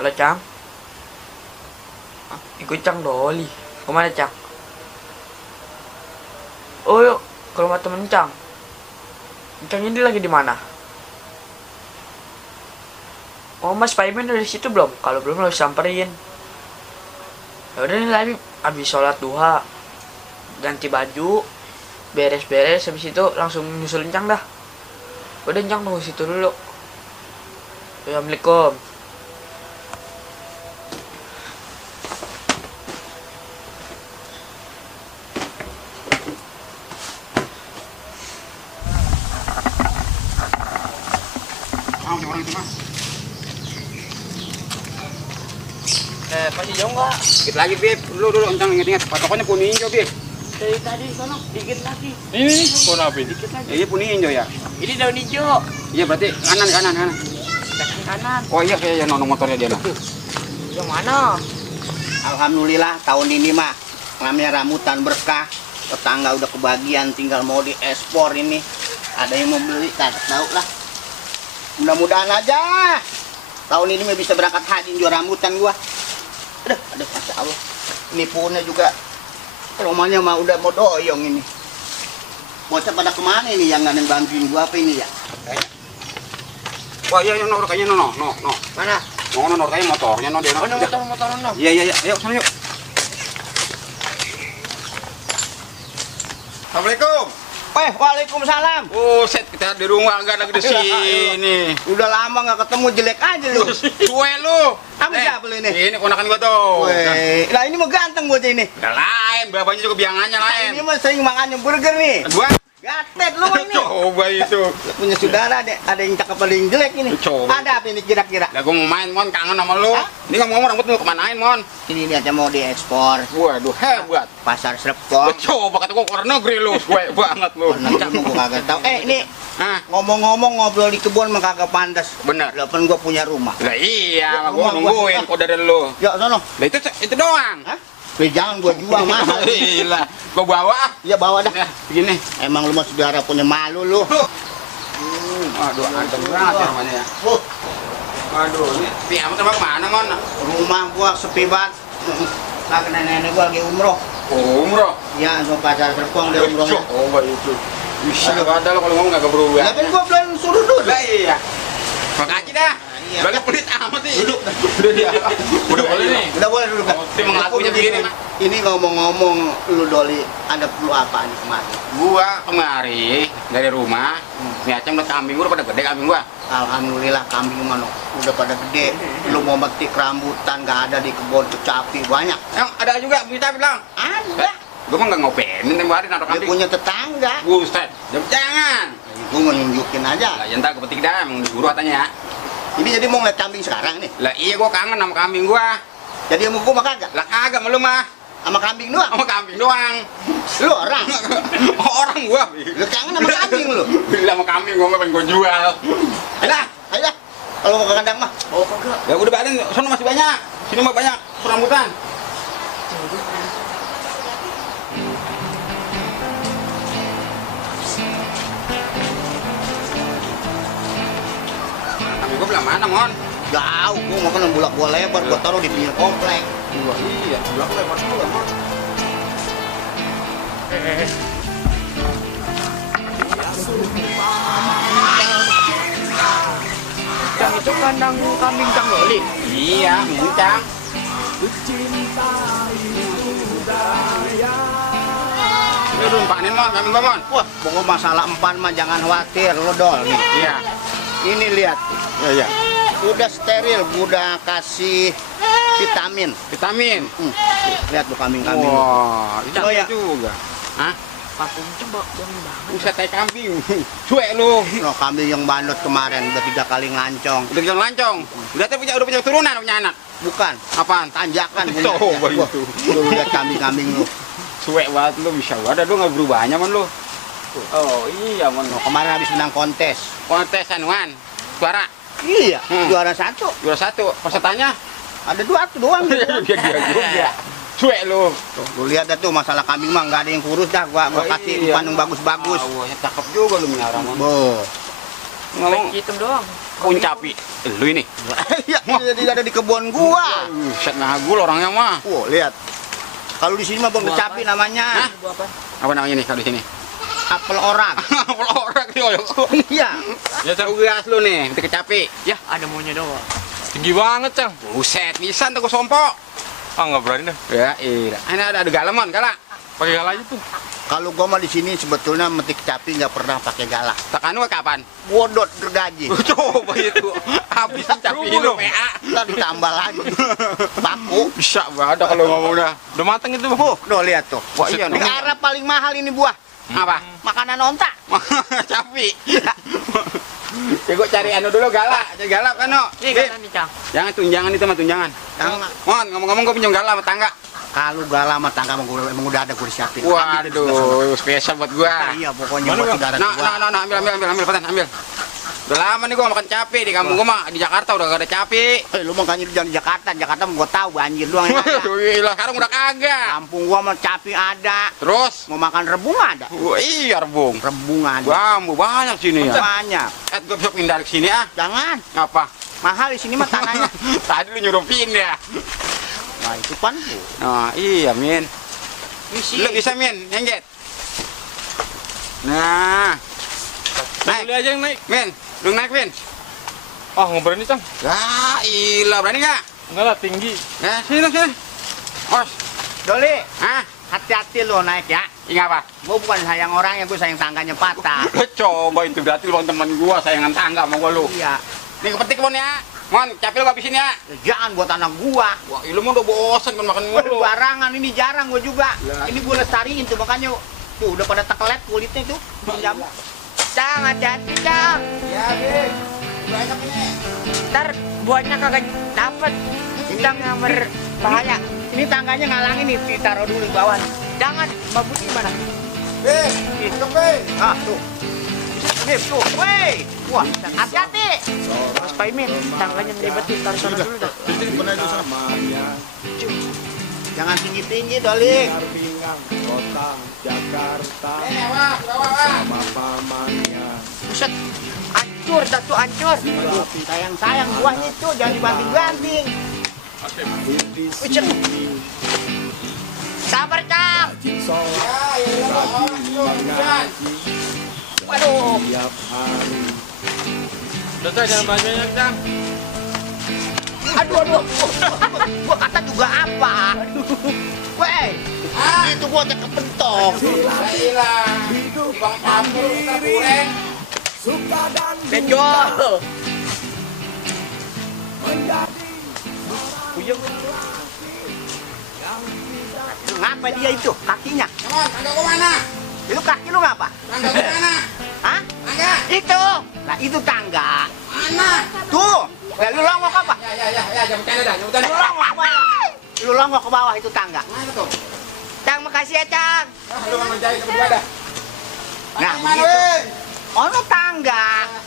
Halo Cang. Ikut Cang Doli. Kemana Cang? Oh yuk, ke rumah temen Cang. Cang ini lagi di mana? Oh Mas Paimin udah di situ belum? Kalau belum harus samperin. Ya udah nih lagi abis sholat duha, ganti baju, beres-beres, habis itu langsung nyusulin Cang dah. Udah Cang tunggu situ dulu. Assalamualaikum. Orang itu mas. Masih jauh nggak? Dikit lagi Bib, dulu encang inget-inget. Patokannya puni hijau Bib. Dari tadi sono dikit lagi. Ini pohon apa ini? Dikit lagi. Iya puni hijau ya. Ini daun hijau. Iya berarti kanan. Tekan kanan. Oh iya kayak nono motornya dia lah. Yang mana? Alhamdulillah tahun ini mah namanya rambutan berkah. Tetangga udah kebagian, tinggal mau diekspor ini. Ada yang mau beli, tak tahu lah. Mudah-mudahan aja tahun ini mah bisa berangkat haji jual rambutan gua. Aduh, masya Allah. Ini punya juga romanya mah udah mau doyong ini. Bocah pada kemana ini yang nggak ada yang bantuin gua apa ini ya? Wah iya nono kayaknya nono. Mana? Nono kayaknya motornya nono dia. Oh, motor no. Iya, ayo sana yuk. Assalamualaikum. Waalaikumsalam. Oh, set kita di rumah enggak lagi di sini. Udah lama nggak ketemu, jelek aja lu. Suwe lu. Apa siapa lu ini? Ini ponakan gua tuh. Weh, lah ini mau ganteng bocah ini. Udah lain, babanya juga biangannya lain. Ini mah sering makannya burger nih. Gua Gatet lu ini. coba itu. Lu punya saudara ada yang cakep ada yang jelek ini. Coba. Ada apa ini kira-kira? Lah gua mau main mon, kangen sama lu. Hah? Ini ngomong rambut lu kemanain mon? Ini lihatnya mau diekspor Waduh, hebat. pasar Serpong. Coba kata gua keluar negeri lu, suwe banget lu. Nanti gua kagak tahu. Ini Hah? ngomong-ngomong ngobrol di kebun mah kagak pantas. Bener. Depan gua punya rumah. Lah iya, Ya, gua rumah gua. nungguin kok dari lu. Yuk sono. Lah itu doang. Hah? Jangan gua jual mahal. Gila, gua bawa. Ya bawa dah. Ya, begini. Emang lu mah saudara punya malu lu. Aduh, anteng banget ya rumahnya ya. Aduh, ini piamat sama kemana mon? Rumah gua sepi banget. Kagak nenek gua lagi umroh. Oh, umroh. Ya, so pasar Serpong dia umrohnya. Coba itu. Bisa ada lo kalau ngomong nggak berubah. Ya kan gua belum suruh dulu. Lah iya. Makasih dah. Iya. Balik pelit amat sih. Udah dia. Udah boleh nih. Udah boleh dulu kan? Dia mengakunya begini, Mak. Ini ngomong-ngomong lu Doli ada perlu apa nih kemarin? Gua kemari dari rumah, nih acem udah kambing gua udah pada gede kambing gua. Alhamdulillah kambing mana udah pada gede. Lu mau metik rambutan gak ada di kebun kecapi banyak. Yang ada juga bisa bilang. Ada. Gua mah nggak ngopenin tempo hari naruh Dia kambing. punya tetangga. Buset, jangan. Gua mau nunjukin aja. Lah yang tak kepetik dah, emang disuruh katanya. Ini jadi mau ngeliat kambing sekarang nih. Lah iya gua kangen sama kambing gua. Jadi yang mau gua mah kagak. Lah kagak sama lu mah. Sama kambing doang. Sama kambing doang. Lu orang. Orang gua. Lu kangen sama kambing lu. Bila sama kambing gua pengen gua jual. Ayolah, ayolah. Kalau mau ke kandang mah. Oh kagak. Ya udah balik, sono masih banyak. Sini mah banyak rambutan. Kambing gua belah mana, Mon? Jauh, gua mau kan bulak gua lebar, gua taruh di pinggir komplek. Wah, iya, belah lebar juga, Mon. Cang itu kandang kambing Cang Doli. Iya, mincang. Ini udah empanin, Mon, kambing gua, Mon. Wah, pokok masalah empan mah jangan khawatir lo Dol nih. Iya. Ini lihat, Iya. udah steril, udah kasih vitamin. Vitamin. Lihat tuh kambing-kambing. lu. Wah, itu Oh, ya. juga. Hah? Patung coba dong banget. Buset tai kambing. Cuek lu. No, kambing yang bandot kemarin udah 3 kali ngancong. Udah jalan lancong. Udah punya turunan punya anak. Bukan, Apaan? tanjakan. Coba Wah, itu. Lu lihat kambing-kambing lu. Cuek banget lu, bisa ada lu nggak berubahnya man lu. Oh iya man. No, kemarin habis menang kontes. Kontes anuan. Suara Iya, Hmm. juara 1. juara 1. Pesertanya Ada 2 tuh doang. dia juga. Cuek lu. Tuh, lu lihat dah tuh masalah kambing mah nggak ada yang kurus dah. Gua Oh, kasih iya. umpan yang bagus-bagus. Oh, ya cakep juga lu melihara man. Boh. Ngomong hitam doang. punya capi. Lu ini. Ya, dia ada di kebun gua. Set ngagul orangnya mah. Oh, lihat. Kalau di sini mah bang kecapi namanya. Hah? Apa namanya nih kalau di sini? Apel orang. Apel orang nih, Oyo. Iya. Ya tahu gas lu nih, itu kecapi. Ya, ada maunya doang. Tinggi banget, Cang. Buset, nisan tuh sompo. Ah, nggak berani dah. Ya, iya. Ini ada galamon, galak. Pakai gala aja tuh. Kalau gua mah di sini sebetulnya metik kecapi nggak pernah pakai galak. Takanu kapan? Bodot gergaji. Coba itu. Habis kecapi lu PA. Ntar ditambah lagi. Baku. Bisa ada kalau ngomong dah. Udah matang itu, Bang. Tuh lihat tuh. Wah, iya Di nih. Arab paling mahal ini buah. Apa? Makanan onta. Capi. Ya gua cari anu dulu galak. Cari galak kan, no. Nih kan nih, Cang. Jangan tunjangan itu mah tunjangan. Jangan. Mon, ngomong-ngomong gua pinjam galak sama tangga. Kalau galak sama tangga emang udah ada gua disiapin. Ambil terus sana. Waduh, spesial buat gua. Iya, pokoknya Mana, buat Bang? saudara Nah, gua. ambil, Patan, ambil. Udah lama nih gua makan capi di kampung gua mah, di Jakarta udah gak ada capi. Lu makanya jangan di Jakarta. Jakarta mah gua tahu banjir doang yang ada. Gila, sekarang udah kagak. Kampung gua mah capi ada. Terus, Mau makan rebung ada. iya rebung. Rebung ada. Bambu banyak sini ya. Banyak. Gua bisa pindah ke sini ah. Jangan. Ngapa? Mahal di sini mah tanahnya. Tadi lu nyuruh pindah. Nah, itu pan. Nah, iya, Min. Misi. Lu bisa, Min, nyengget. Nah, naik, Beli aja yang naik. Min. Lu naik, Min. Ah, nggak berani, Cang. Ya, ilah, berani nggak? Enggak lah, tinggi. Nah, sini. Os, Doli, ah, hati-hati lo naik ya. ini apa? Gua bukan sayang orang yang gue sayang tangganya patah. Lu coba itu berarti lu teman gua sayangan tangga sama gua lu. Iya. Nih kepetik Mon ya. Mon, capek lu habisin ya. Ya, jangan buat anak gua. Wah, lu mah udah bosen kan makan Gua mulu. barangan ini jarang gua juga. Ya. Ini gua lestariin tuh makanya tuh udah pada tekelet kulitnya tuh. Jam. Cang, hati-hati, Cang. Ya, Bing. Banyak ini. Ntar buahnya kagak dapet. Cang yang berbahaya. Ini tangganya ngalangin nih, ditaruh dulu di bawah. Jangan, bagus gimana? Bing, Bing. Ah, tuh. Ini tuh. Woi. Wah, hati-hati. Mas Paimin, tangganya melibatin. Taruh sana dulu dah. Jangan tinggi-tinggi, Doli. Kota Jakarta Ini wah. sama pamannya. Buset, hancur, dah tuh hancur. Sayang buahnya itu jangan dibanting-banting. Di Wih, sini Sabar, Cang. rajin sholat, Ya, iya, rajin mengaji Waduh. tiap hari. Udah, Cang, jangan banyak, Cang. Aduh. Gua kata juga apa? Woi, itu gua udah kepentok. Gila. Hidup Bang campur terkureng. suka dan Benjol. menjadi Ngapa dia itu kakinya? Mon, tangga gua mana? Itu kaki lu ngapa? Tangga gua mana? Hah? Tangga. Itu. Nah, itu tangga. Mana? Tuh. Lah lu longok apa? Ya, jangan bercanda dah, jangan bercanda. Lu longok ke bawah. Lu longok ke bawah itu tangga. Mana tuh? Cang, makasih ya, Cang. Ah, lu nggak menjahit kedua dah. Nah, Mana, begitu. Bing? Ono tangga.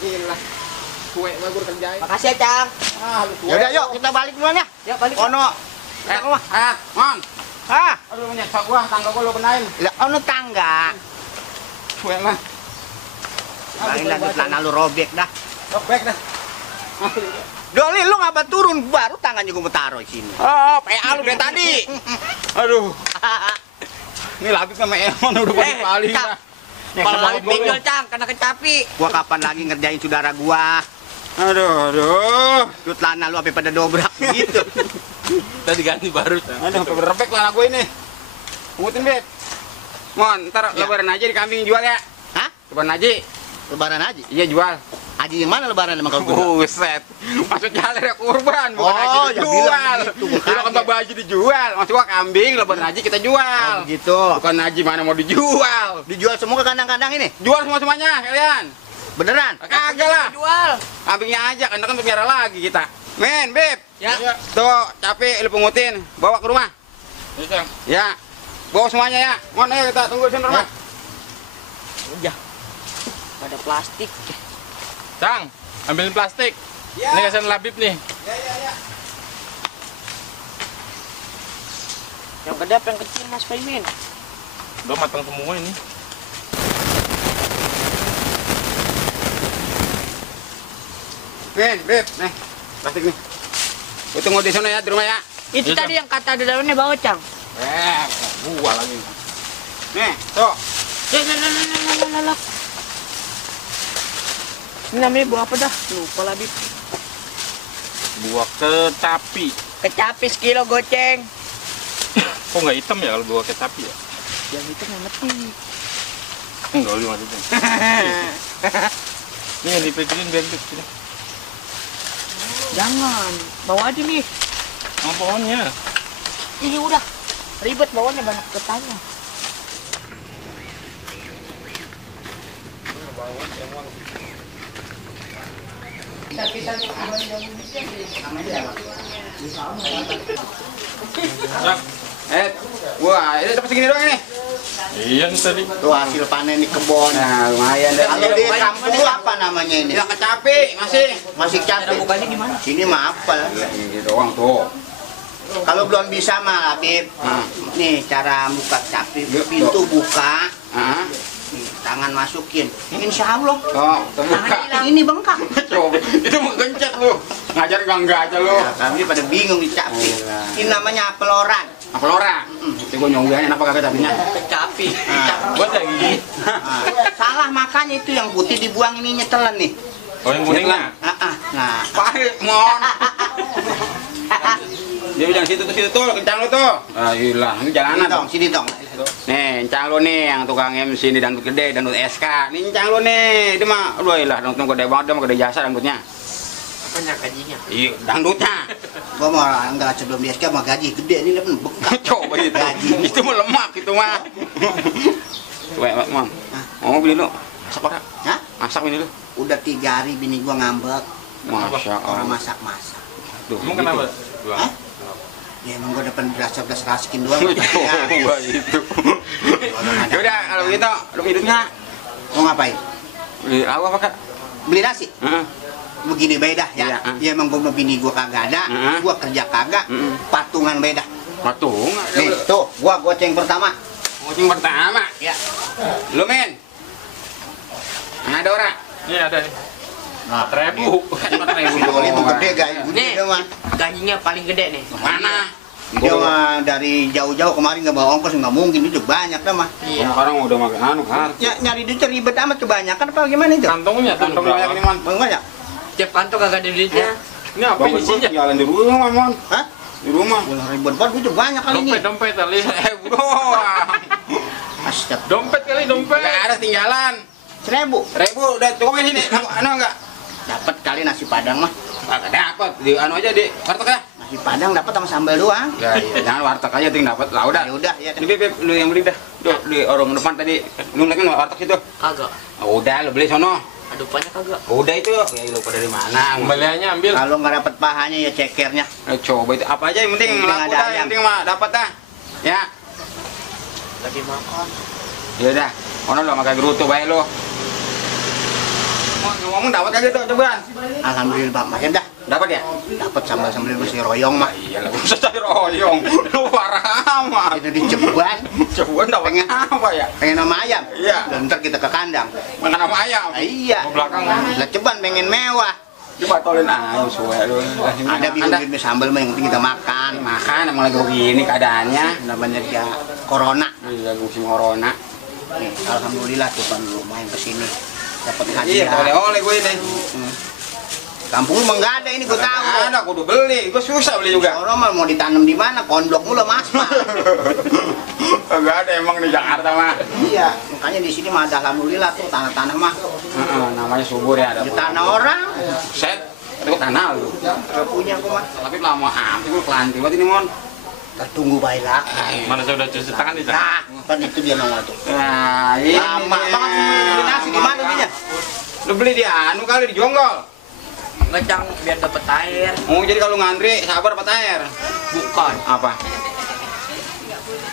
Gila. Kue gua kerjain. Makasih ya, Cang. Ah, lu kue. Yaudah, yuk kita balik duluan ya. Ya, balik. Ono. Mon. Hah? Aduh, menyesal gua, tangga gua lu benain. Lah ono tangga. Kue lah. Lain lagi celana lu robek dah. Back dah. Doli lu ngapa turun baru tangannya gua mau taruh di sini. Oh, PA lu dari tadi. Aduh. Ini Labib sama Elmon udah paling Cang. dah. Kalau lagi benjol, Cang, kena kecapi. Gua kapan lagi ngerjain saudara gua? Aduh. Lu celana lu sampai pada dobrak gitu. Udah diganti baru, Cang. Aduh, sampai berebek lah gue ini. Pungutin, Beb. Mon, ntar Ya. lebaran aja di kambing jual ya. Hah? Lebaran aja. Lebaran aja. Iya, jual. Haji yang mana lebaran emang kalau gua? Buset. Maksudnya ada kurban, bukan Oh, haji ya dijual. bilang gitu, gua Kalau kan kaget. bapak haji dijual, maksud gua kambing, lebaran haji kita jual. Oh, begitu. Bukan haji mana mau dijual. Dijual semua ke kandang-kandang ini? Jual semua-semuanya kalian. Beneran? Kagak lah. Jual. Kambingnya aja, kan kan pelihara lagi kita. Men, Beb. Ya. Tuh, capek lu pungutin. Bawa ke rumah. Ya, Cang. Ya. Bawa semuanya ya. Mon, ayo kita tunggu di rumah. Udah. Ada plastik. Cang, ambilin plastik. Ya. Ini kasihan Labib nih. Ya. Yang gede apa yang kecil, Mas Paimin? Udah matang semua ini. Min, Beb, nih. Plastik nih. Gua tunggu di sana ya, di rumah ya. Itu Iya, tadi yang kata ada daunnya bawa, Cang. Gua lagi. Nih, tuh. Lah. Ini namanya buah apa dah? Lupa lah, Bib. Buah kecapi. Kecapi sekilo goceng. Kok nggak hitam ya kalau buah kecapi ya? Yang itu yang mati. Enggak oli maksudnya. Ini yang dipikirin biar gitu. Sini. Jangan, bawa aja nih. Sama pohonnya. Ini udah ribet bawanya banyak ketanya. Wah, ini dapat segini doang ini. Iya nih tadi. Tuh hasil panen di kebun. Nah, lumayan deh. Kalau di kampung lu apa namanya ini? Ya kecapi masih. Masih capek. Bukanya gimana? Sini mah apel. Ini doang tuh. Kalau belum bisa mah, Bib. Nih cara buka capek. Pintu buka. Hah? Nih, tangan masukin. Insya Allah. Tuh, terbuka. Ini bengkak. Coba, itu mau gencet lu. Ngajar enggak aja lu. Nah, kami pada bingung di capek. Ini namanya apel orang. Apa orang? Itu gua nyobain apa kagak capinya? Kecapi. Nah, Buat lagi. nah, salah makanya itu yang putih dibuang ininya telan nih. Oh yang kuningnya. Nah, Pahit, mon. Dia bilang situ tuh, kencang lu tuh. Ah, ilah, ini jalanan dong. sini dong. Nih, encang lu nih yang tukang MC ini dangdut gede, dangdut SK. Nih encang lu nih, itu mah aduh ilah dangdut gede banget, dia mah gede jasa dangdutnya. Apanya gajinya? Iya, dangdutnya. Gua mau enggak sebelum di SK mah gaji gede ini kan bengkak. Coba itu. Gaji. Itu mah lemak itu mah. Coba, Mam. Mau beli lu. Masak ora? Hah? Masak ini lu. Udah 3 hari bini gua ngambek. Masya Orang Allah. masak-masak. Duh, Emang kenapa? Hah? Ya emang gua depan beras rasikin doang. Gitu. Coba itu. Ya udah, kalau gitu, lu hidupnya Mau ngapain? beli lauk apa kak? Beli nasi? Heeh. Begini beda ya. Iya, Ya emang gua sama bini gua kagak ada, gua kerja kagak, patungan beda. Patung. Nih, tuh, gua goceng pertama. Ngoceng pertama. Ya. Lu men. Ada orang. Ini ada nih. Nah, 4.000. 4.000 Ini tuh gede guys. Nih. Dia mah. Gajinya paling gede nih. Mana? Dia mah dari jauh-jauh kemarin nggak bawa ongkos nggak mungkin itu banyak dah mah. Iya. Sekarang udah makan anu kan. Ya, nyari duit ribet amat kebanyakan apa gimana itu? Kantongnya tuh. Kantong banyak ini mon. Banyak? Tiap kantor kagak ada duitnya. Ini apa ini isinya? Jalan di rumah mon. Hah? Di rumah. Wah, ribet banget duit banyak kali ini. Dompet kali. Doang. Astaga. Dompet kali dompet. Gak ada tinggalan. 1000. 1.000 udah cukup ini nih. Anu enggak? Dapat kali nasi padang mah. Kagak dapat. Di anu aja di warteg ya. Nasi padang dapat sama sambal doang. Ya iya, jangan warteg aja ting dapat. Lah udah. Ya udah ya. Ini Beb, lu yang beli dah. Duh, di orang depan tadi. Lu ngeliatin warteg situ. Kagak. Oh, udah lu beli sono. Adupanya kagak. Udah itu. Ya lu pada dari mana? Kembaliannya ambil. Kalau nggak dapat pahanya ya cekernya. Coba itu apa aja yang penting Yang penting laku ada dah, ayam. yang penting mah dapat dah. Ya. Lagi makan. Ya udah. Ono lo makan gerutu bae lu. Mau ngomong dapat kagak tuh cobaan? Alhamdulillah Pak Mas dah. Dapat ya? Dapat sambal bersih royong mah. Iya lah, usah cari royong. Lu parah amat. Itu di Ceban. Coba dapatnya apa ya? Pengen sama ayam. Iya. Dan ntar kita ke kandang. Makan sama ayam. Nah, iya. Mau belakang. Lah Ceban pengen mewah. Dibatolin aja suwe lu. Ada bikin sambal mah yang penting kita makan. Makan emang lagi begini keadaannya. Namanya dia corona. Iya, musim corona. Nih, alhamdulillah tuh kan lumayan kesini. Dapat Iya, hadiah. oleh-oleh gue ini. Kampung lu mah nggak ada ini gua tahu. Ada, kudu beli. Gue susah beli juga. Orang mah mau ditanam di mana? Kondok mulu Mas. Enggak ada emang di Jakarta mah. Iya, makanya di sini mah ada alhamdulillah tuh tanah-tanah mah. Namanya subur ya ada. Di tanah orang Set, itu tanah lu. nggak punya gua mah. Tapi lama amat gue kelanting banget ini mon. Tertunggu baiklah. Mana saya udah cuci tangan nih. Nah, kan itu dia nongol tuh. Nah, ini Lama banget beli nasi di mana belinya? Lu beli di anu kali di Jonggol. Ngecang biar dapet air. Oh, jadi kalau ngantri sabar dapat air. Bukan. Apa?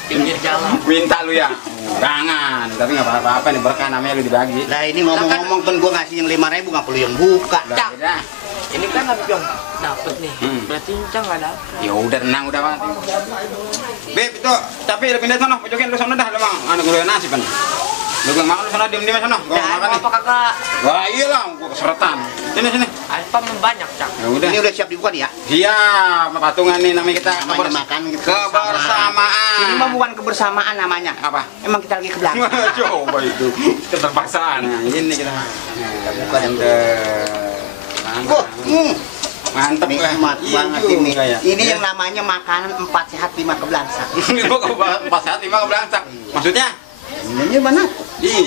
Pinggir jalan. Minta lu ya? Jangan, tapi nggak apa-apa nih berkah namanya lu dibagi. Lah ini ngomong-ngomong kan gua ngasih yang 5.000 nggak perlu yang buka. Udah, beda. Ini kan habis Jong dapet nih. Berarti Incang nggak dapet. Ya udah tenang udah Pak. Beb itu, tapi lu pindah sana, pojokin lu sana dah lu mang. Anu gue nasi kan. Lu gak makan sana, diem sana. Gua Nah, makan mau nih. apa kakak? Wah iyalah, gua keseretan. Sini. Apa banyak cang? Ya udah. Ini udah siap dibuka dia. Siap, patungan nih namanya kita Namanya makan gitu. kebersamaan. Ini mah bukan kebersamaan namanya. Apa? Emang kita lagi ke belakang. Coba itu. Keterpaksaan. Nah, ini kita. buka yang Mantap. Mantap lah. Nikmat banget Iya ini. juga ya. Ini yang namanya makanan 4 sehat 5 kebelangsa. Gua ke pas saat 5 belangsak. Maksudnya? Ini mana? Iya,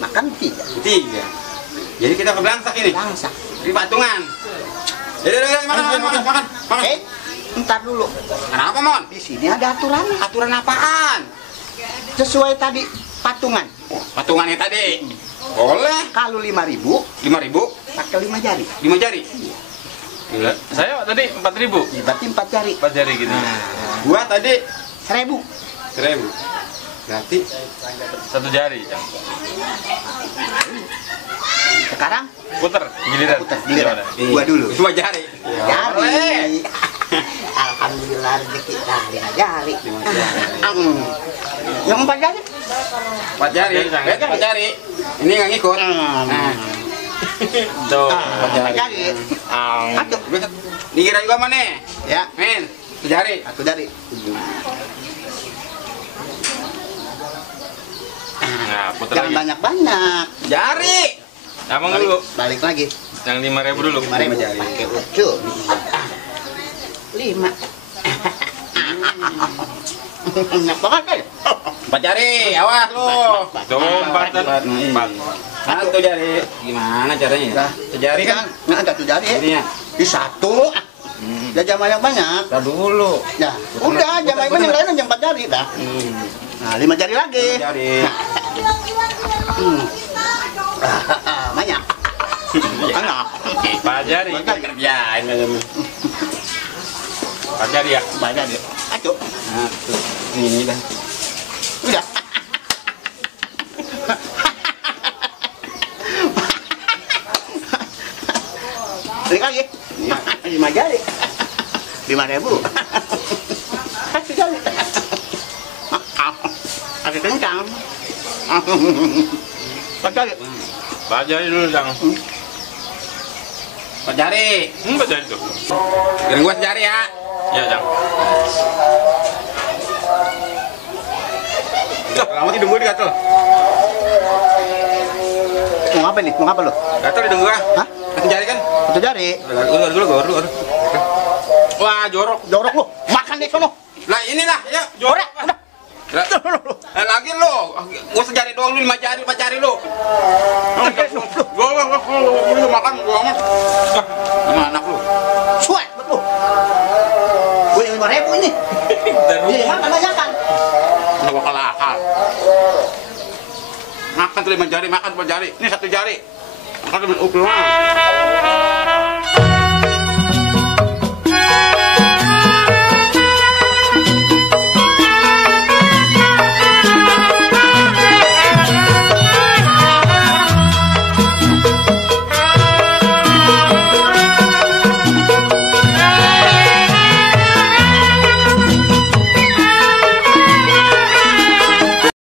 Makan 3. 3. Jadi kita ke belangsak ini. Belangsa. Di patungan. Jadi makan. Ntar dulu. Kenapa, Mon? Di sini ada aturannya. Aturan apaan? Sesuai tadi patungan. Patungannya tadi. Boleh. Kalau 5.000 5.000, pakai 5 jari. 5 jari. Gila. Saya tadi 4.000. Berarti 4 jari. 4 jari gitu. Gua tadi 1.000. 1.000. Berarti 1 jari. Cang. Sekarang Puter giliran. putar giliran. Gimana? Gua dulu. 2 jari. Jari. Alhamdulillah rezeki kita 5 jari. 5 jari. Yang 4 jari? 4 jari. Lihat 4 jari. Ini nggak ngikut. Nah, Tuh. 4 jari. 4 jari. Aduh. Dikira juga mana? Ya, Men, 1 jari. 1 jari. Nah, puter Jangan lagi. banyak-banyak. Jari. Abang dulu. Balik lagi. Yang 5.000 dulu. 5.000 jari. pakai ucu. 5. Banyak banget kan? 4 jari. Awas lu. Tuh, 4 dan 4. 1 jari. Gimana caranya? Dah. 1 jari kan? Nggak ada 1 jari. Jadinya. Di 1. Jangan banyak-banyak. Tar dulu. Dah. Udah, jangan banyak lain yang 4 jari dah. Nah, 5 jari lagi. 5 jari. Banyak. Banyak. 4 jari. Kerjain aja. 4 jari ya. Banyak deh. Ayo. Nah, tuh. Ini dah. Udah. Balik lagi. 5 jari. 5.000. 1 jari. Agak kencang. 4 jari. 4 jari dulu, Cang. 4 jari. 4 jari tuh. Kira gua 1 jari ya. Ya, Cang. Lama hidung gua digatel. Mau apa nih? Mau apa lo? Gatel hidung gua. Hah? 1 jari kan? 1 jari. Dulu. Wah, jorok. Jorok lu. Makan deh sono. Lah inilah, ya, Jorok. jorok. Lah, lagi lu. Gua 1 jari doang lu 5 jari, 4 jari lu. Gua makan gua amat. Sama anak lu. Suat lu. Gue yang 5.000 ini. Jadi makan banyakan. Enggak bakal akal. Makan tuh 5 jari, makan 4 jari. Ini 1 jari. Makan dengan ukuran.